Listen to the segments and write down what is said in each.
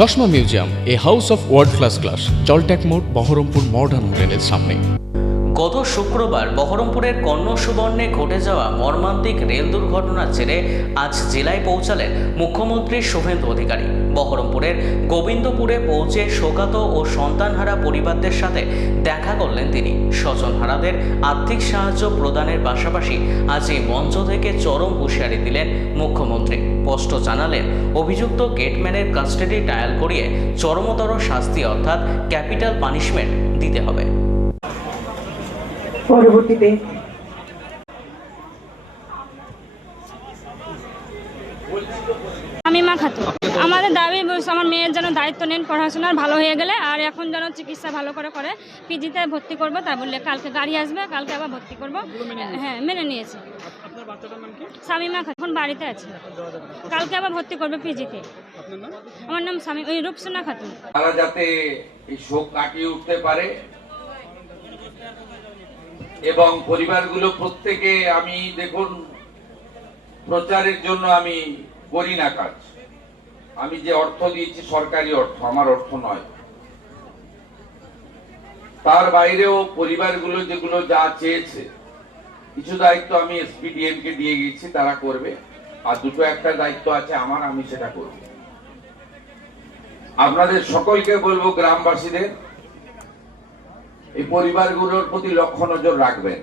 চশমা museum, a house of world class, জলট্যাক মোড়, বহরমপুর মডার্ন হোটেলের সামনে। গত শুক্রবার বহরমপুরের কর্ণ সুবর্ণে ঘটে যাওয়া মর্মান্তিক রেল দুর্ঘটনার জেরে আজ জেলায় পৌঁছালেন মুখ্যমন্ত্রী শুভেন্দু অধিকারী। বহরমপুরের গোবিন্দপুরে পৌঁছে শোকাত ও সন্তানহারা পরিবারদের সাথে দেখা করলেন তিনি। স্বজনহারাদের আর্থিক সাহায্য প্রদানের পাশাপাশি আজ এই মঞ্চ থেকে চরম হুঁশিয়ারি দিলেন মুখ্যমন্ত্রী। স্পষ্ট জানালেন, অভিযুক্ত গেটম্যানের কাস্টাডি ট্রায়াল করিয়ে চরমতর শাস্তি অর্থাৎ ক্যাপিটাল পানিশমেন্ট দিতে হবে। পরবর্তীতে শামীমা খাতুন, আমাদের দাবি আমার মেয়ের যেন দায়িত্ব নেন, পড়াশোনার ভালো হয়ে গেলে আর এখন যেন চিকিৎসা ভালো করে পিজিতে ভর্তি করব। তা বললে কালকে গাড়ি আসবে, কালকে আবার ভর্তি করব। হ্যাঁ, মেনে নিয়েছি। শামীমা খাতুন এখন বাড়িতে আছে, কালকে আবার ভর্তি করবে পিজিতে। আমার নাম রূপসোনা খাতুন। তারা যাতে এই শোক কাটিয়ে উঠতে পারে এবং পরিবারগুলো প্রত্যেকে, আমি দেখুন প্রচারের জন্য আমি করি না কাজ, আমি যে অর্থ দিয়েছি সরকারি অর্থ, আমার অর্থ নয়। তার বাইরেও পরিবারগুলো যেগুলো যা চেয়েছে, কিছু দায়িত্ব আমি এসপিডিএম কে দিয়ে গেছি, তারা করবে। আর দুটো একটা দায়িত্ব আছে আমার, আমি সেটা করব। আপনাদের সকলকে বলবো, গ্রামবাসীদের এই পরিবারগুলোর প্রতি লক্ষ্য নজর রাখবেন।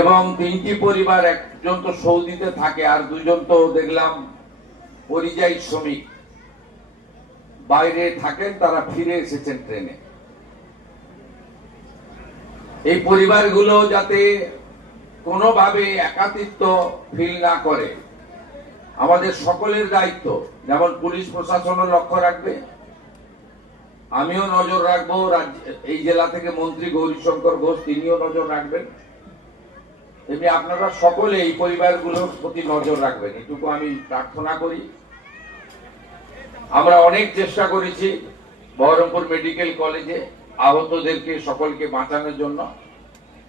এবং 3টি পরিবার, একজন তো সৌদিতে থাকে আর দুজন তো দেখলাম পরিযায়ী শ্রমিক বাইরে থাকেন, তারা ফিরে এসেছেন ট্রেনে। এই পরিবারগুলো যাতে কোনোভাবে একাকিত্ব ফিল না করে, আমাদের সকলের দায়িত্ব। যেমন পুলিশ প্রশাসনও লক্ষ্য রাখবে, আমিও নজর রাখবো, এই জেলা থেকে মন্ত্রী গৌরীশঙ্কর ঘোষ তিনিও নজর রাখবেন। এমনি আপনারা সকলে এই পরিবারগুলোর প্রতি নজর রাখবেন, এটুকু আমি প্রার্থনা করি। আমরা অনেক চেষ্টা করেছি বহরমপুর মেডিকেল কলেজে আহতদেরকে সকলকে বাঁচানোর জন্য,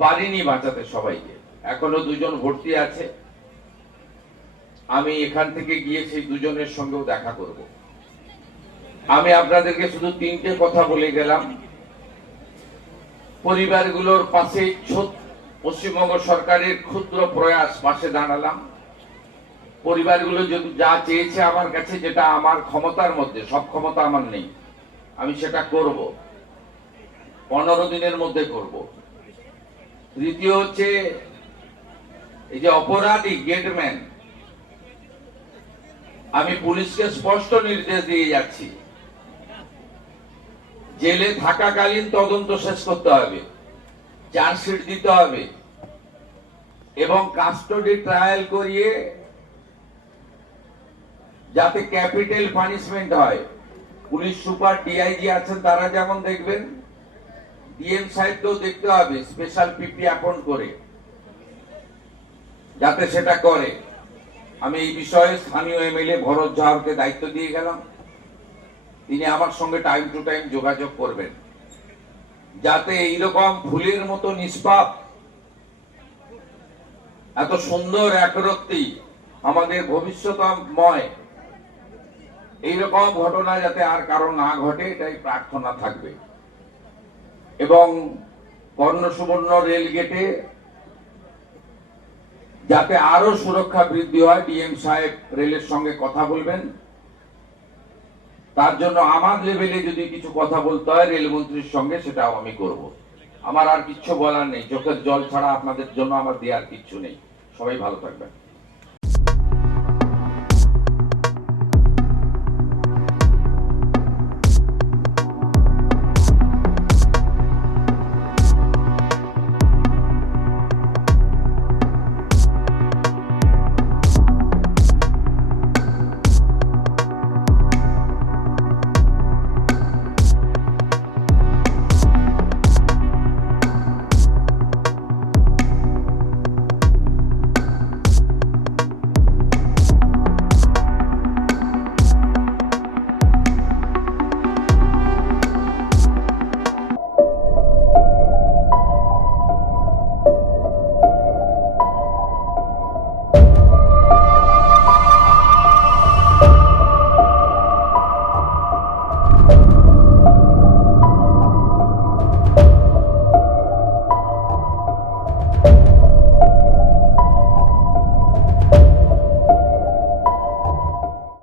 পারিনি বাঁচাতে সবাইকে। এখনো 2জন ভর্তি আছে, আমি এখান থেকে গিয়ে সেই 2জনের সঙ্গেও দেখা করব। আমি আপনাদেরকে শুধু 3টে কথা বলে গেলাম। পরিবারগুলোর পাশে পশ্চিমবঙ্গ সরকারের ক্ষুদ্র প্রয়াস, পাশে দাঁড়ালাম। পরিবারগুলো যা চেয়েছে আমার কাছে, যেটা আমার ক্ষমতার মধ্যে, সব ক্ষমতা আমার নেই, আমি সেটা করব, 15 দিনের মধ্যে করব। দ্বিতীয় হচ্ছে, এই যে অপরাধী গেটম্যান, আমি পুলিশকে স্পষ্ট নির্দেশ দিয়ে যাচ্ছি, জেলে থাকাকালীন তদন্ত শেষ করতে হবে, চার্জশিট দিতে হবে এবং কাস্টডি ট্রায়াল করিয়ে যাতে ক্যাপিটাল পানিশমেন্ট হয়। পুলিশ সুপার, ডিআইজি আছেন, তারা যেমন দেখবেন, ডিএম সাহেবকেও দেখতে হবে, স্পেশাল পিপি অ্যাপয়েন্ট করে যাতে সেটা করে। আমি এই বিষয়ে স্থানীয় এমএলএ ভরত ঝাড়কে দায়িত্ব দিয়ে গেলাম, তিনি আমার সঙ্গে টাইম টু টাইম যোগাযোগ করবেন, যাতে এইরকম ফুলের মতো নিষ্পাপ, এত সুন্দর একরত্তি, আমাদের ভবিষ্যৎময়, এইরকম ঘটনা যাতে আর কারো না ঘটে, এটাই প্রার্থনা থাকবে। এবং কর্ণ সুবর্ণ রেল গেটে যাতে আরো সুরক্ষা বৃদ্ধি হয়, ডিএম সাহেব রেলের সঙ্গে কথা বলবেন। তার জন্য আমার লেভেলে যদি কিছু কথা বলতে হয় রেলমন্ত্রীর সঙ্গে, সেটাও আমি করব। আমার আর কিচ্ছু বলার নেই, চোখের জল ছাড়া আপনাদের জন্য আমার দেওয়ার কিচ্ছু নেই। সবাই ভালো থাকবেন।